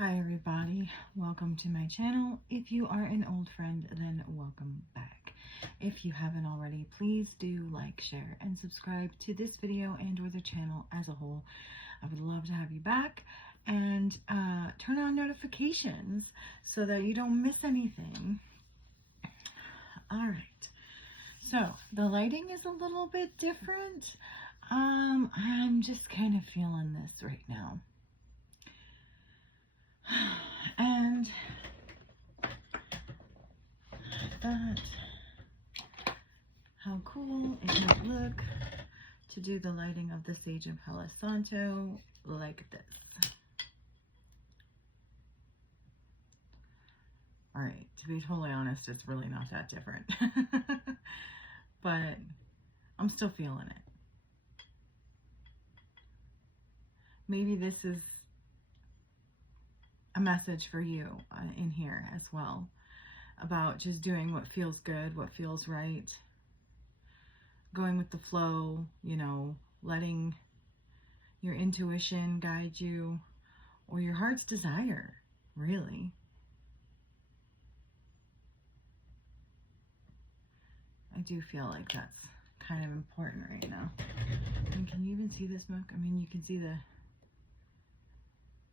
Hi everybody, welcome to my channel. If you are an old friend, then welcome back. If you haven't already, please do like, share, and subscribe to this video and or the channel as a whole. I would love to have you back, and turn on notifications so that you don't miss anything. Alright, so the lighting is a little bit different. I'm just kind of feeling this right now. And I thought, how cool it might look to do the lighting of the Sage of Palo Santo like this. Alright, to be totally honest, it's really not that different. But I'm still feeling it. Maybe this is a message for you in here as well, about just doing what feels good, what feels right, going with the flow, you know, letting your intuition guide you, or your heart's desire, really. I do feel like that's kind of important right now. And can you even see the smoke? I mean, you can see the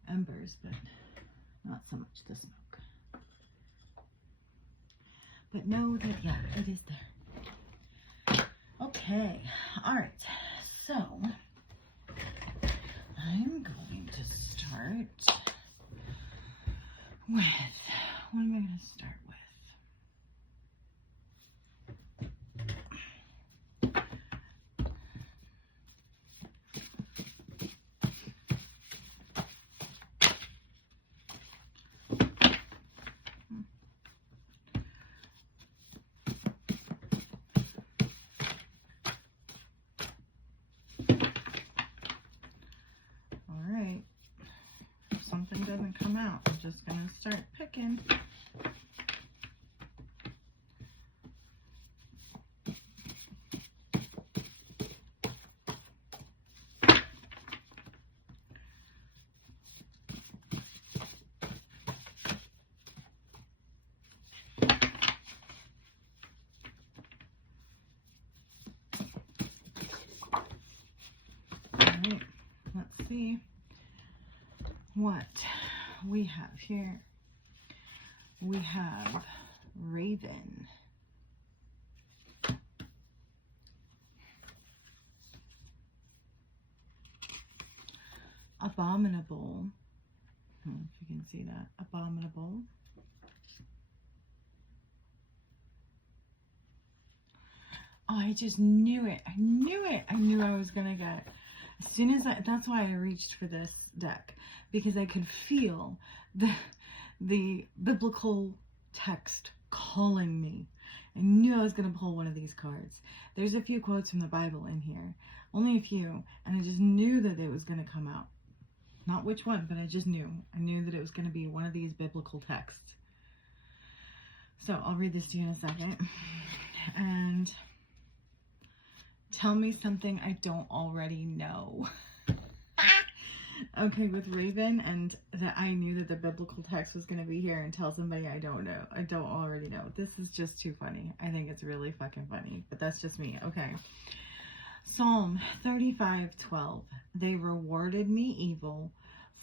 embers, but not so much the smoke. But know that, yeah, it is there. Okay, alright, so I'm going to start with, what am I going to start with? Something doesn't come out, I'm just going to start picking. Alright, let's see what we have here. We have Raven, Abominable, if you can see that, Abominable, oh, I just knew it, I knew I was gonna get, as soon as that's why I reached for this deck, because I could feel the biblical text calling me. I knew I was going to pull one of these cards. There's a few quotes from the Bible in here, only a few, and I just knew that it was going to come out. Not which one, but I just knew. I knew that it was going to be one of these biblical texts. So I'll read this to you in a second. And tell me something I don't already know. Okay, with Raven, and that I knew that the biblical text was going to be here, and tell somebody I don't know. I don't already know. This is just too funny. I think it's really fucking funny, but that's just me. Okay. Psalm 35:12. They rewarded me evil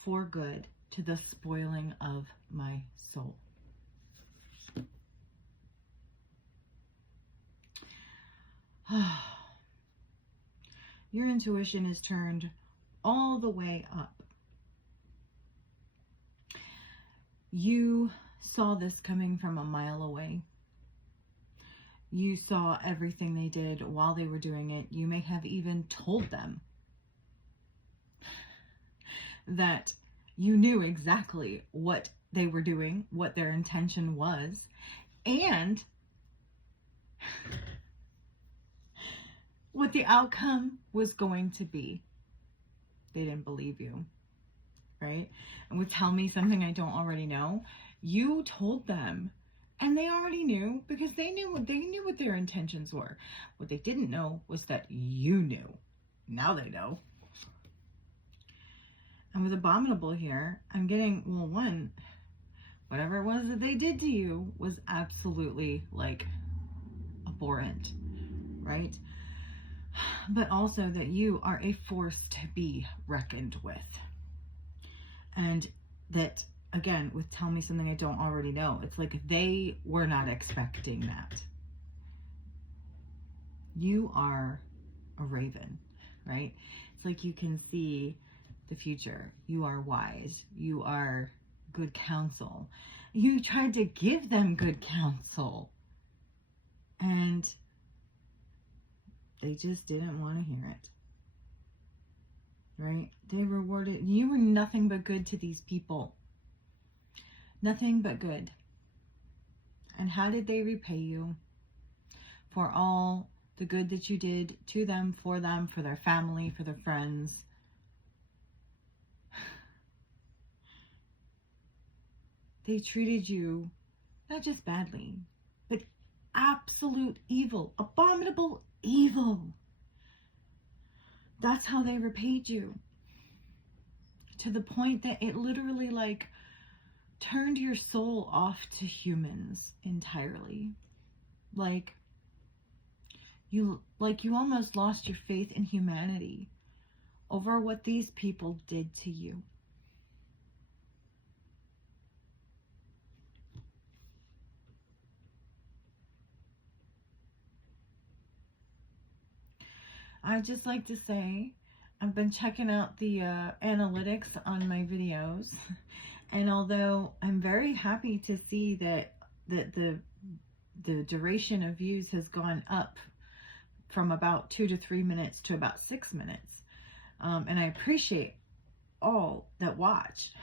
for good, to the spoiling of my soul. Your intuition is turned all the way up. You saw this coming from a mile away. You saw everything they did while they were doing it. You may have even told them that you knew exactly what they were doing, what their intention was, and what the outcome was going to be. They didn't believe you, right? And with tell me something I don't already know, you told them, and they already knew, because they knew what their intentions were. What they didn't know was that you knew. Now they know. And with abominable here, I'm getting, well, one, whatever it was that they did to you was absolutely like abhorrent, right? But also that you are a force to be reckoned with. And that, again, with tell me something I don't already know, it's like they were not expecting that. You are a raven, right? It's like you can see the future. You are wise. You are good counsel. You tried to give them good counsel, and they just didn't want to hear it, right? They rewarded you. Were nothing but good to these people. Nothing but good. And how did they repay you? For all the good that you did to them, for their family, for their friends. They treated you not just badly, but absolute evil, abominable evil. That's how they repaid you. To the point that it literally like turned your soul off to humans entirely. Like you almost lost your faith in humanity over what these people did to you. I'd just like to say, I've been checking out the analytics on my videos, and although I'm very happy to see that the duration of views has gone up from about 2 to 3 minutes to about 6 minutes, and I appreciate all that watched.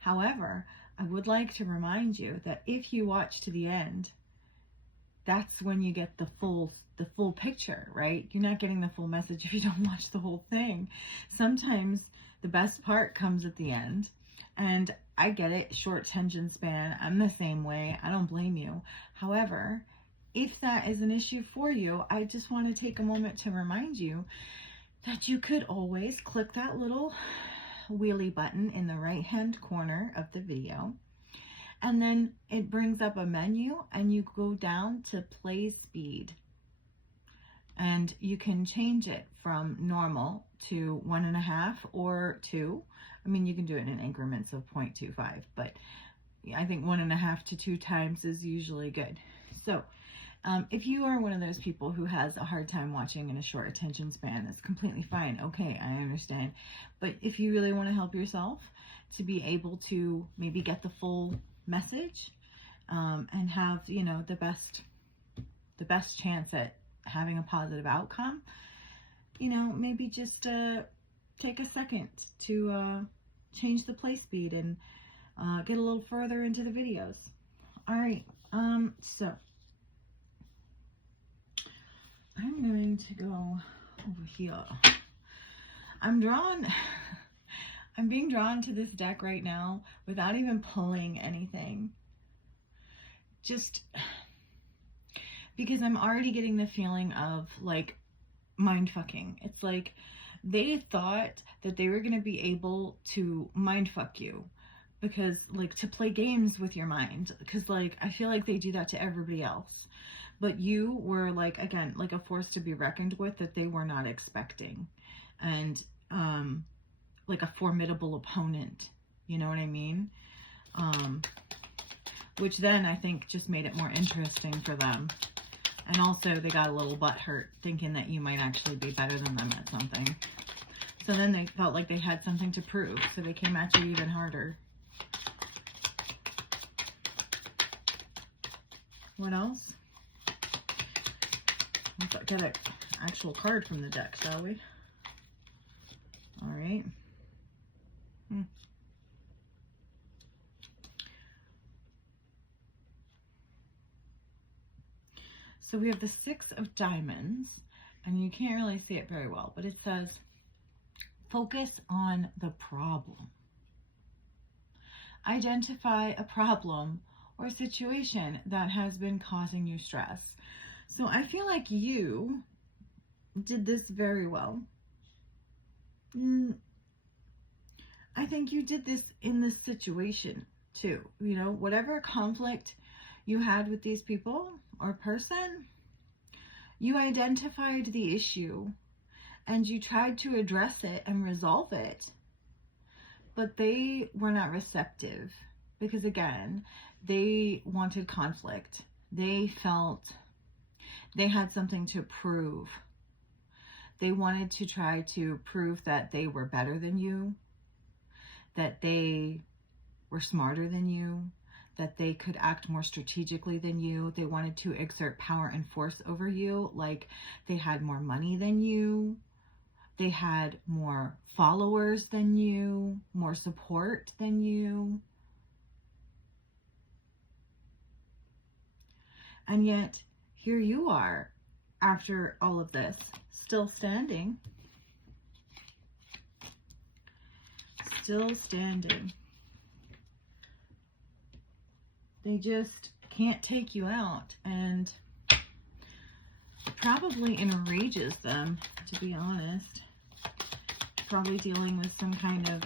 However, I would like to remind you that if you watch to the end, that's when you get the full picture, right? You're not getting the full message if you don't watch the whole thing. Sometimes the best part comes at the end, and I get it, short attention span. I'm the same way. I don't blame you. However, if that is an issue for you, I just want to take a moment to remind you that you could always click that little wheelie button in the right hand corner of the video, and then it brings up a menu, and you go down to play speed, and you can change it from normal to 1.5 or 2. I mean, you can do it in increments of 0.25, but I think 1.5 to 2 times is usually good. So if you are one of those people who has a hard time watching in a short attention span, that's completely fine. Okay, I understand. But if you really want to help yourself to be able to maybe get the full message, and have, you know, the best chance at having a positive outcome, you know, maybe just take a second to change the play speed and get a little further into the videos. All right, so I'm going to go over here. I'm being drawn to this deck right now without even pulling anything. Just because I'm already getting the feeling of like mind fucking. It's like they thought that they were going to be able to mind fuck you, because like to play games with your mind, because like I feel like they do that to everybody else. But you were like, again, like a force to be reckoned with that they were not expecting. And like a formidable opponent, you know what I mean? Which then I think just made it more interesting for them. And also they got a little butthurt thinking that you might actually be better than them at something. So then they felt like they had something to prove, so they came at you even harder. What else? Let's get an actual card from the deck, shall we? All right. So we have the 6 of Diamonds, and you can't really see it very well, but it says, focus on the problem. Identify a problem or situation that has been causing you stress. So I feel like you did this very well. I think you did this in this situation too. You know, whatever conflict you had with these people or person, you identified the issue and you tried to address it and resolve it, but they were not receptive because, again, they wanted conflict. They felt they had something to prove. They wanted to try to prove that they were better than you, that they were smarter than you, that they could act more strategically than you. They wanted to exert power and force over you, like they had more money than you, they had more followers than you, more support than you. And yet, here you are, after all of this, still standing. Still standing. They just can't take you out, and it probably enrages them, to be honest. Probably dealing with some kind of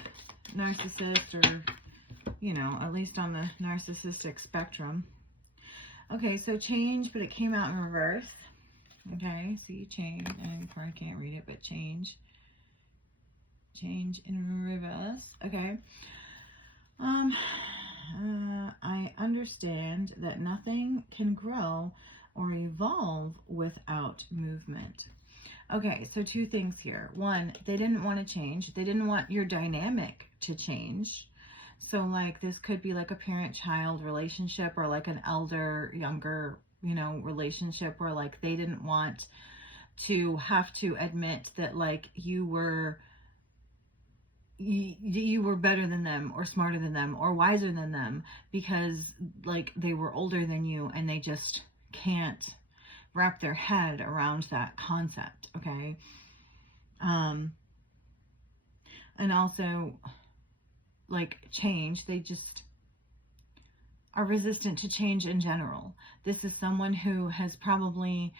narcissist, or, you know, at least on the narcissistic spectrum. Okay, so change, but it came out in reverse. Okay, see, change, and I can't read it, but change. Change in reverse. Okay. I understand that nothing can grow or evolve without movement. Okay, so two things here. One, they didn't want to change. They didn't want your dynamic to change. So, like, this could be like a parent-child relationship, or like an elder-younger, you know, relationship, where, like, they didn't want to have to admit that, like, you were better than them, or smarter than them, or wiser than them, because, like, they were older than you, and they just can't wrap their head around that concept. Okay. And also, like, change, they just are resistant to change in general. This is someone who has probably,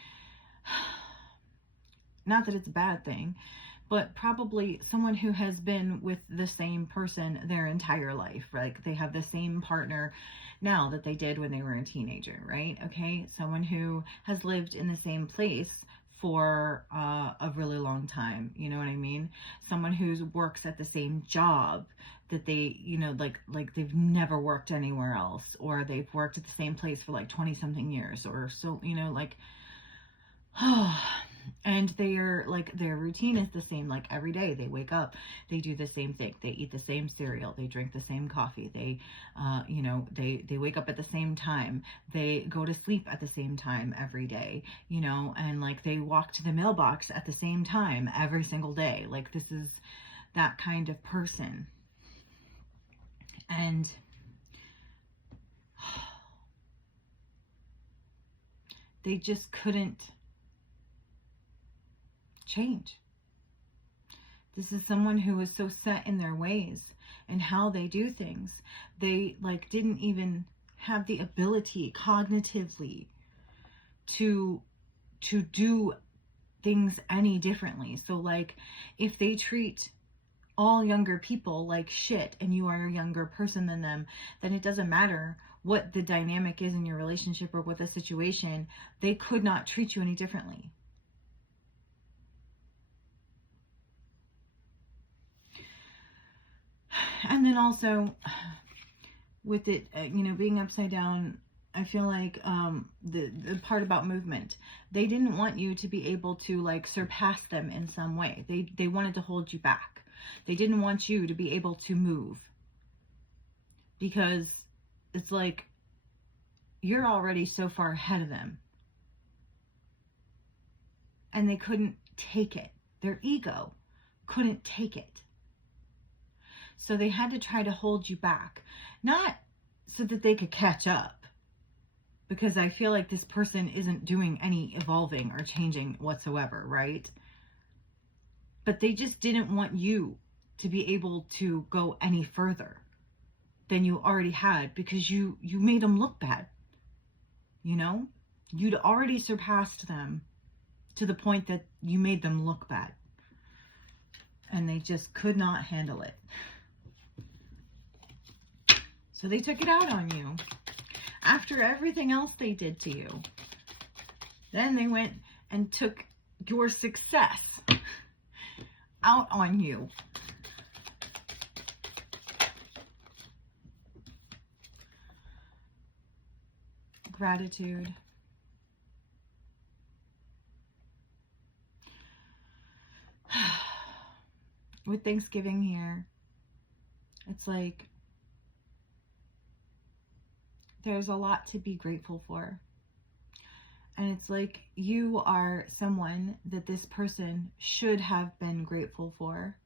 not that it's a bad thing, but probably someone who has been with the same person their entire life. Like, they have the same partner now that they did when they were a teenager, right? Okay, someone who has lived in the same place for a really long time, you know what I mean? Someone who works at the same job that they, you know, like they've never worked anywhere else, or they've worked at the same place for like 20 something years, or so, you know, like, and they're like, their routine is the same. Like, every day they wake up, they do the same thing, they eat the same cereal, they drink the same coffee, they you know, they wake up at the same time, they go to sleep at the same time every day, you know, and like they walk to the mailbox at the same time every single day. Like, this is that kind of person. And they just couldn't change. This is someone who was so set in their ways and how they do things. They, like, didn't even have the ability cognitively to do things any differently. So, like, if they treat all younger people like shit, and you are a younger person than them, then it doesn't matter what the dynamic is in your relationship or what the situation, they could not treat you any differently. And then also, with it, you know, being upside down, I feel like the part about movement, they didn't want you to be able to, like, surpass them in some way. They wanted to hold you back. They didn't want you to be able to move, because it's like you're already so far ahead of them, and they couldn't take it. Their ego couldn't take it. So they had to try to hold you back, not so that they could catch up, because I feel like this person isn't doing any evolving or changing whatsoever, right? But they just didn't want you to be able to go any further than you already had, because you made them look bad. You know, you'd already surpassed them to the point that you made them look bad, and they just could not handle it. So they took it out on you. After everything else they did to you, then they went and took your success out on you. Gratitude. With Thanksgiving here, it's like there's a lot to be grateful for. And it's like you are someone that this person should have been grateful for.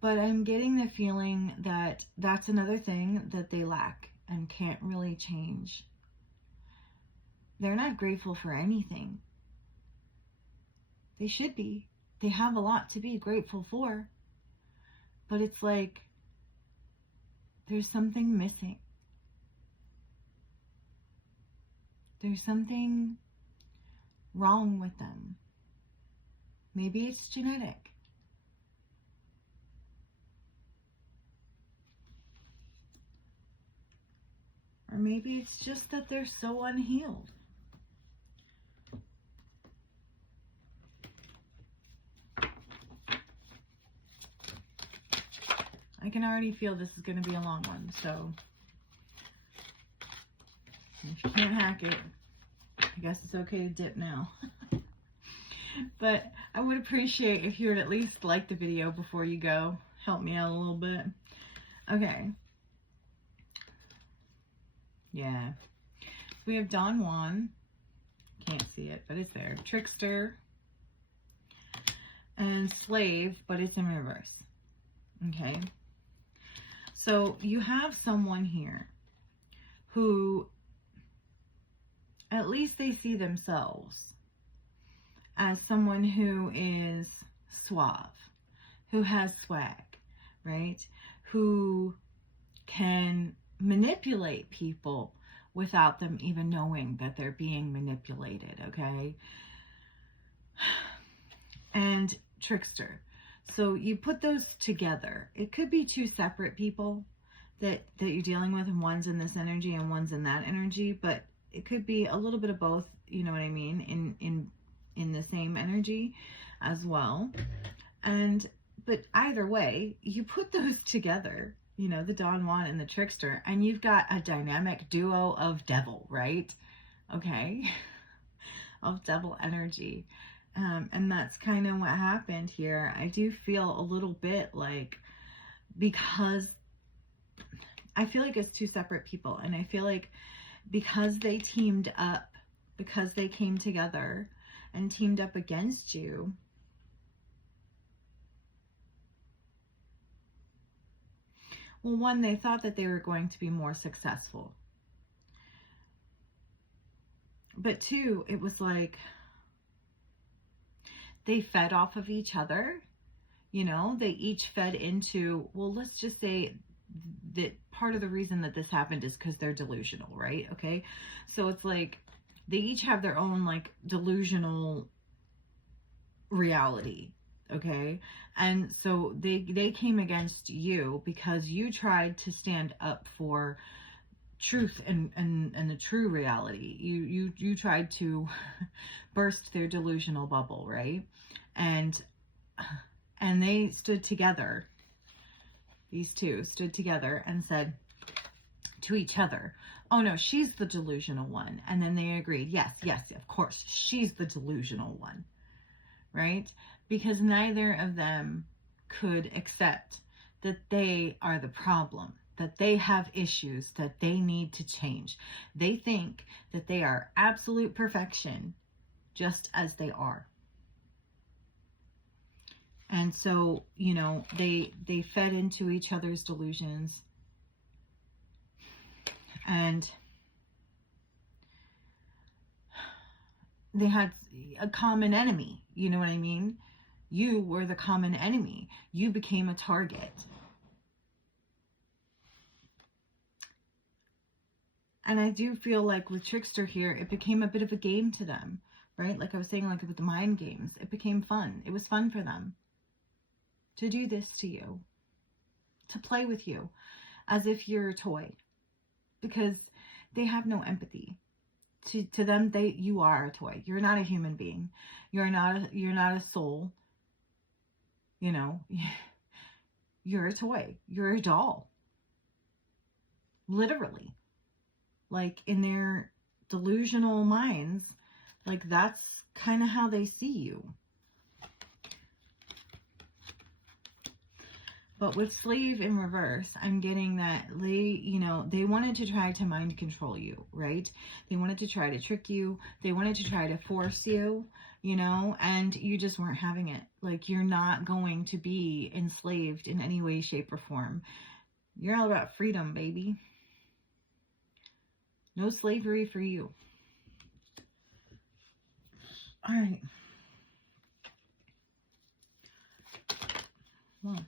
But I'm getting the feeling that that's another thing that they lack and can't really change. They're not grateful for anything. They should be. They have a lot to be grateful for. But it's like there's something missing. There's something wrong with them. Maybe it's genetic. Or maybe it's just that they're so unhealed. I can already feel this is going to be a long one, so if you can't hack it, I guess it's okay to dip now. But I would appreciate if you would at least like the video before you go. Help me out a little bit. Okay. Yeah. So we have Don Juan. Can't see it, but it's there. Trickster. And Slave, but it's in reverse. Okay. So you have someone here who, at least they see themselves as someone who is suave, who has swag, right? Who can manipulate people without them even knowing that they're being manipulated, okay? And Trickster. So you put those together. It could be two separate people that you're dealing with, and one's in this energy and one's in that energy, but it could be a little bit of both, you know what I mean, in the same energy as well. But either way, you put those together, you know, the Don Juan and the Trickster, and you've got a dynamic duo of devil, right? Okay. Of devil energy. And that's kind of what happened here. I do feel a little bit like, because I feel like it's two separate people, and I feel like because they teamed up, because they came together and teamed up against you, well, one, they thought that they were going to be more successful. But two, it was like they fed off of each other, you know, they each fed into, well, let's just say that part of the reason that this happened is because they're delusional, right? Okay. So it's like they each have their own like delusional reality. Okay. And so they came against you because you tried to stand up for truth and the true reality. You tried to burst their delusional bubble, right? And they stood together. These two stood together and said to each other, oh no, she's the delusional one. And then they agreed, yes, of course, she's the delusional one, right? Because neither of them could accept that they are the problem, that they have issues that they need to change. They think that they are absolute perfection just as they are. And so, you know, they fed into each other's delusions, and they had a common enemy. You know what I mean? You were the common enemy. You became a target. And I do feel like with Trickster here, it became a bit of a game to them, right? Like I was saying, like with the mind games, it became fun. It was fun for them to do this to you, to play with you. as if you're a toy, because they have no empathy. To them, you are a toy. You're not a human being. You're not a soul. You know, you're a toy. You're a doll. Literally. Like, in their delusional minds, like, that's kind of how they see you. But with slave in reverse, I'm getting that they wanted to try to mind control you, right? They wanted to try to trick you. They wanted to try to force you, and you just weren't having it. Like, you're not going to be enslaved in any way, shape, or form. You're all about freedom, baby. No slavery for you. All right. Well.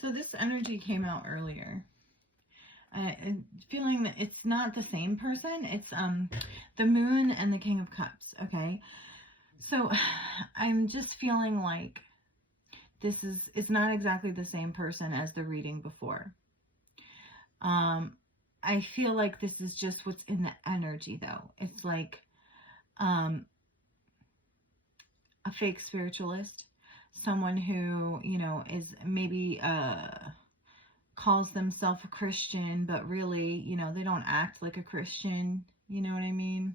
So this energy came out earlier. Feeling that it's not the same person. It's the Moon and the King of Cups. Okay. So I'm just feeling like it's not exactly the same person as the reading before. I feel like this is just what's in the energy, though. It's like a fake spiritualist, someone who, is maybe calls themselves a Christian, but really, they don't act like a Christian. You know what I mean?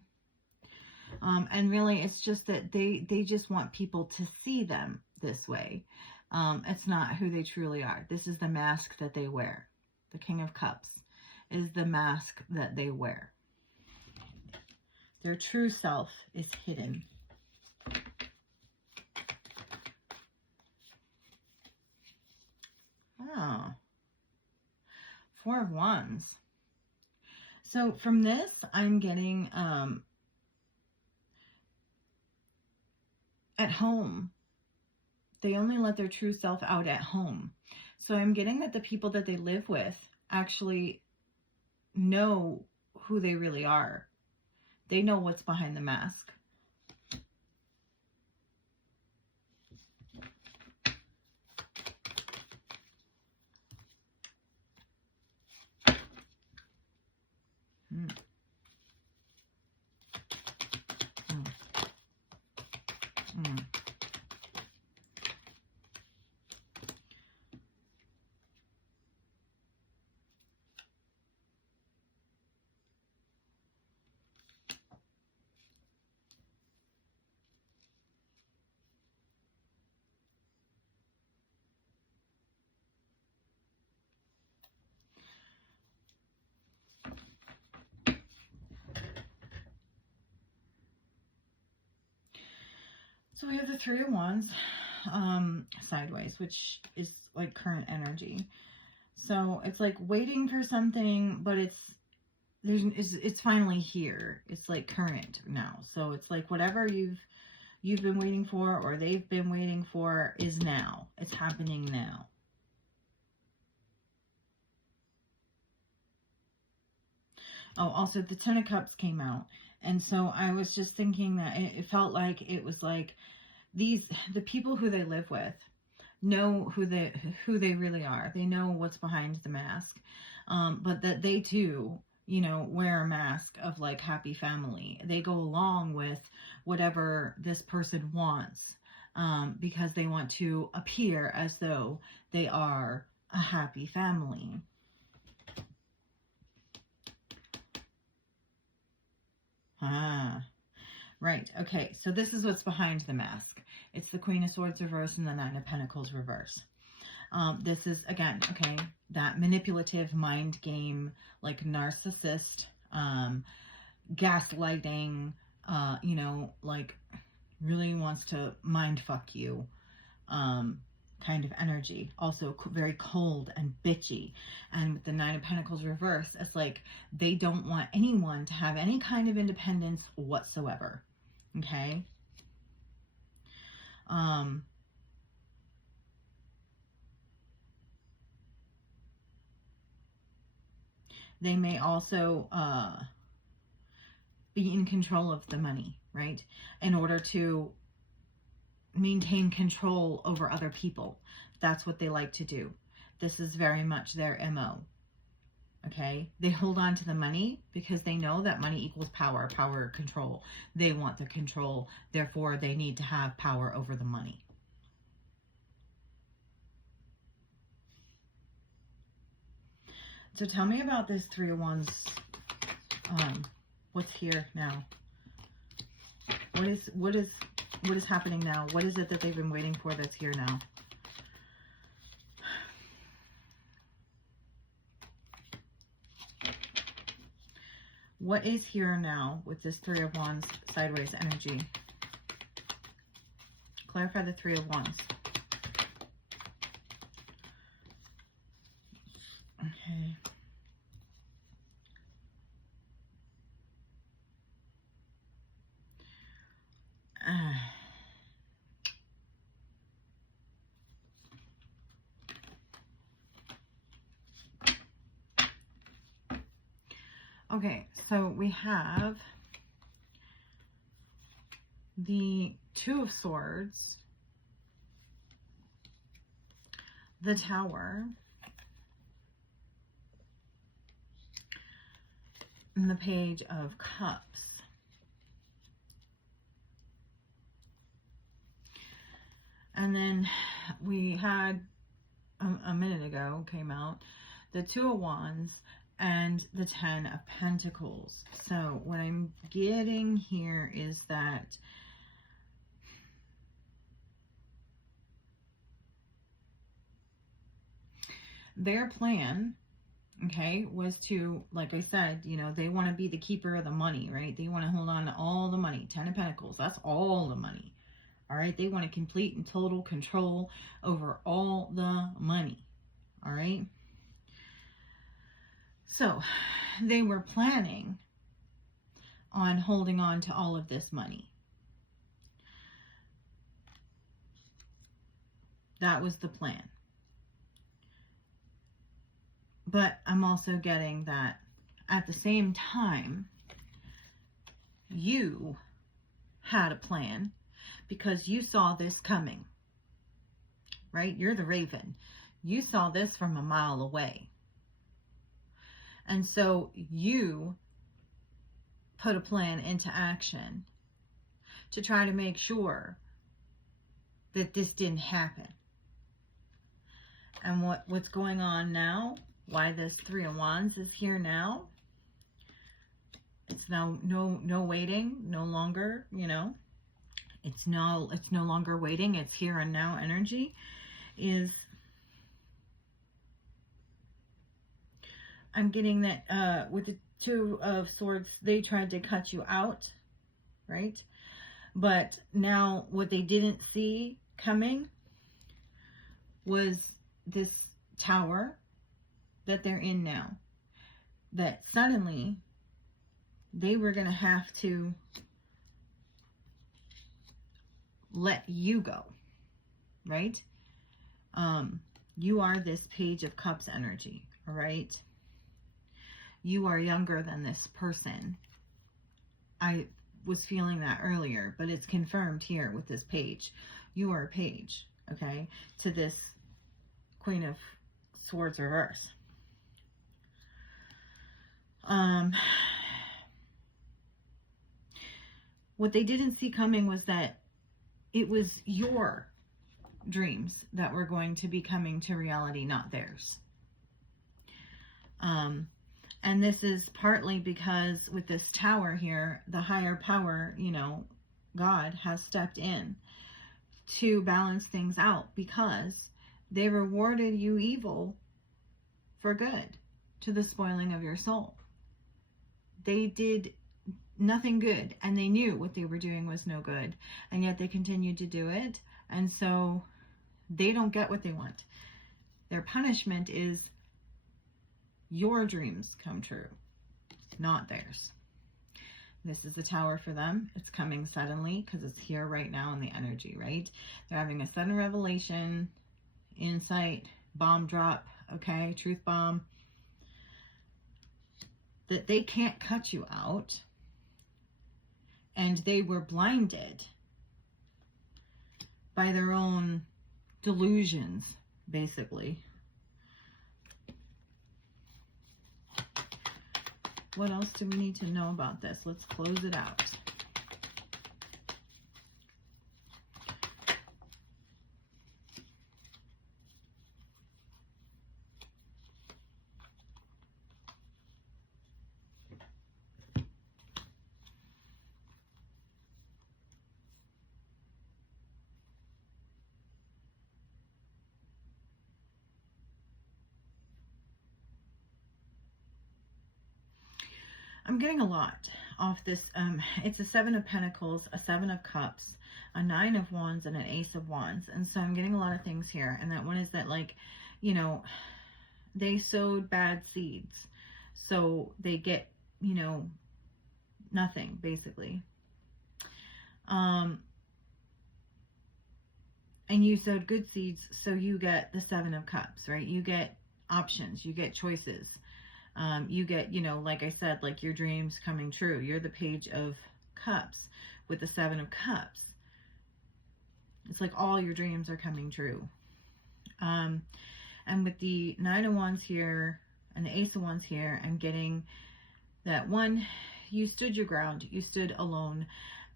And really, it's just that they just want people to see them this way. It's not who they truly are. This is the mask that they wear. The King of Cups is the mask that they wear. Their true self is hidden. Oh. Four of Wands. So from this, I'm getting at home. They only let their true self out at home. So I'm getting that the people that they live with actually know who they really are. They know what's behind the mask. Mm. Mm. Mm. So we have the Three of Wands sideways, which is like current energy. So it's like waiting for something, but it's finally here. It's like current now. So it's like whatever you've been waiting for, or they've been waiting for, is now. It's happening now. Oh, also the Ten of Cups came out. And so I was just thinking that it felt like it was like the people who they live with know who they really are. They know what's behind the mask. But that they too, wear a mask of like happy family. They go along with whatever this person wants, because they want to appear as though they are a happy family. Ah, right. Okay. So this is what's behind the mask. It's the Queen of Swords reverse and the Nine of Pentacles reverse. This is, again, okay, that manipulative mind game, like narcissist, gaslighting, like really wants to mind fuck you, kind of energy. Also very cold and bitchy. And with the Nine of Pentacles reverse, it's like they don't want anyone to have any kind of independence whatsoever. Okay? They may also be in control of the money, right? In order to maintain control over other people. That's what they like to do. This is very much their MO. Okay? They hold on to the money because they know that money equals power, power, control. They want the control. Therefore, they need to have power over the money. So tell me about this Three of Wands. What's here now? What is happening now? What is it that they've been waiting for that's here now? What is here now with this Three of Wands sideways energy? Clarify the Three of Wands. Okay. Okay, so we have the Two of Swords, the Tower, and the Page of Cups. And then we had, a minute ago, came out, the Two of Wands and the Ten of Pentacles. So what I'm getting here is that their plan, okay, was to, like I said, you know, they want to be the keeper of the money, right? They want to hold on to all the money. Ten of Pentacles, that's all the money. All right, they want to complete and total control over all the money. All right. So they were planning on holding on to all of this money. That was the plan. But I'm also getting that at the same time, you had a plan because you saw this coming, right? You're the raven. You saw this from a mile away. And so you put a plan into action to try to make sure that this didn't happen. And what's going on now, why this Three of Wands is here now, it's now no waiting, no longer, you know, it's no longer waiting, it's here and now energy, is I'm getting that with the Two of Swords, they tried to cut you out, right? But now what they didn't see coming was this tower that they're in now. That suddenly they were going to have to let you go, right? You are this Page of Cups energy, all right? You are younger than this person. I was feeling that earlier, but it's confirmed here with this page. You are a page, okay, to this Queen of Swords reverse. What they didn't see coming was that it was your dreams that were going to be coming to reality, not theirs. And this is partly because with this tower here, the higher power, you know, God has stepped in to balance things out because they rewarded you evil for good to the spoiling of your soul. They did nothing good and they knew what they were doing was no good, and yet they continued to do it. And so they don't get what they want. Their punishment is your dreams come true, not theirs. This is the tower for them. It's coming suddenly because it's here right now in the energy, right? They're having a sudden revelation, insight, bomb drop, okay, truth bomb, that they can't cut you out. and they were blinded by their own delusions, basically. What else do we need to know about this? Let's close it out. I'm getting a lot off this. It's a 7 of Pentacles, a 7 of Cups, a 9 of Wands, and an Ace of Wands. And so I'm getting a lot of things here. And that one is that, like, you know, they sowed bad seeds. So they get, you know, nothing, basically. And you sowed good seeds, so you get the 7 of Cups, right? You get options, you get choices. You get, you know, like I said, like your dreams coming true. You're the Page of Cups with the 7 of Cups. It's like all your dreams are coming true. And with the 9 of Wands here and the Ace of Wands here, I'm getting that one, you stood your ground, you stood alone,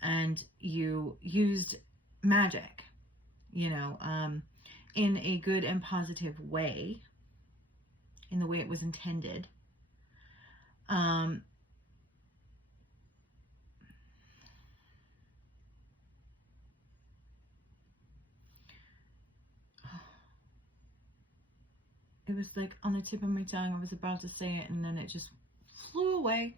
and you used magic, you know, in a good and positive way, in the way it was intended. It was like on the tip of my tongue. I was about to say it and then it just flew away.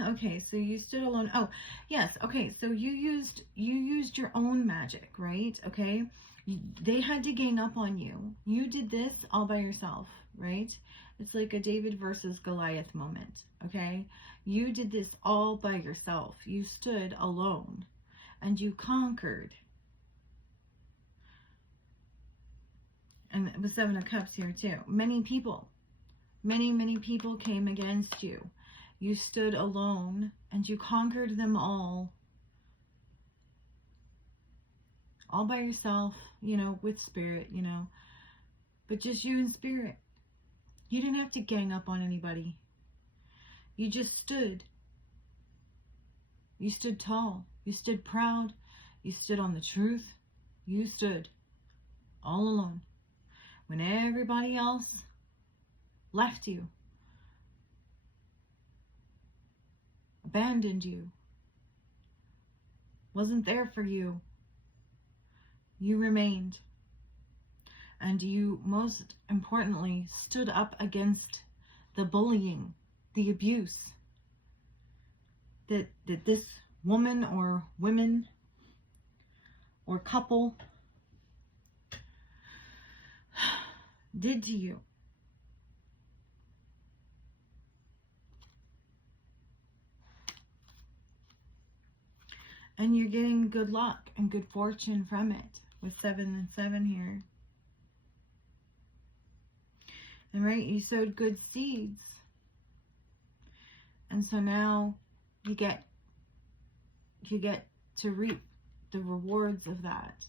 Okay, so you stood alone. Oh, yes. Okay, so you used your own magic, right? Okay, they had to gang up on you. You did this all by yourself, right? It's like a David versus Goliath moment, okay? You did this all by yourself. You stood alone and you conquered. And it was 7 of Cups here too. Many people came against you. You stood alone and you conquered them all by yourself, you know, with spirit, you know, but just you and spirit. You didn't have to gang up on anybody. You just stood. You stood tall. You stood proud. You stood on the truth. You stood all alone. When everybody else left you, abandoned you, wasn't there for you, you remained. And you, most importantly, stood up against the bullying, the abuse that this woman or women or couple did to you. And you're getting good luck and good fortune from it with 7 and 7 here. And right, you sowed good seeds. And so now you get to reap the rewards of that.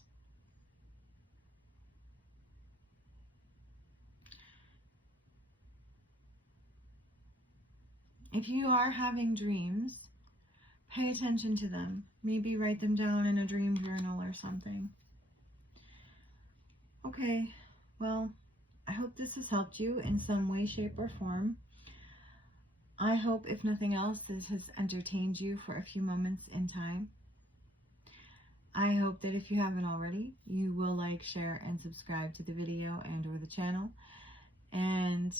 If you are having dreams, pay attention to them. Maybe write them down in a dream journal or something. Okay, well, I hope this has helped you in some way, shape, or form. I hope, if nothing else, this has entertained you for a few moments in time. I hope that if you haven't already, you will like, share, and subscribe to the video and or the channel. And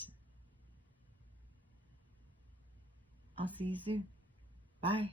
I'll see you soon. Bye.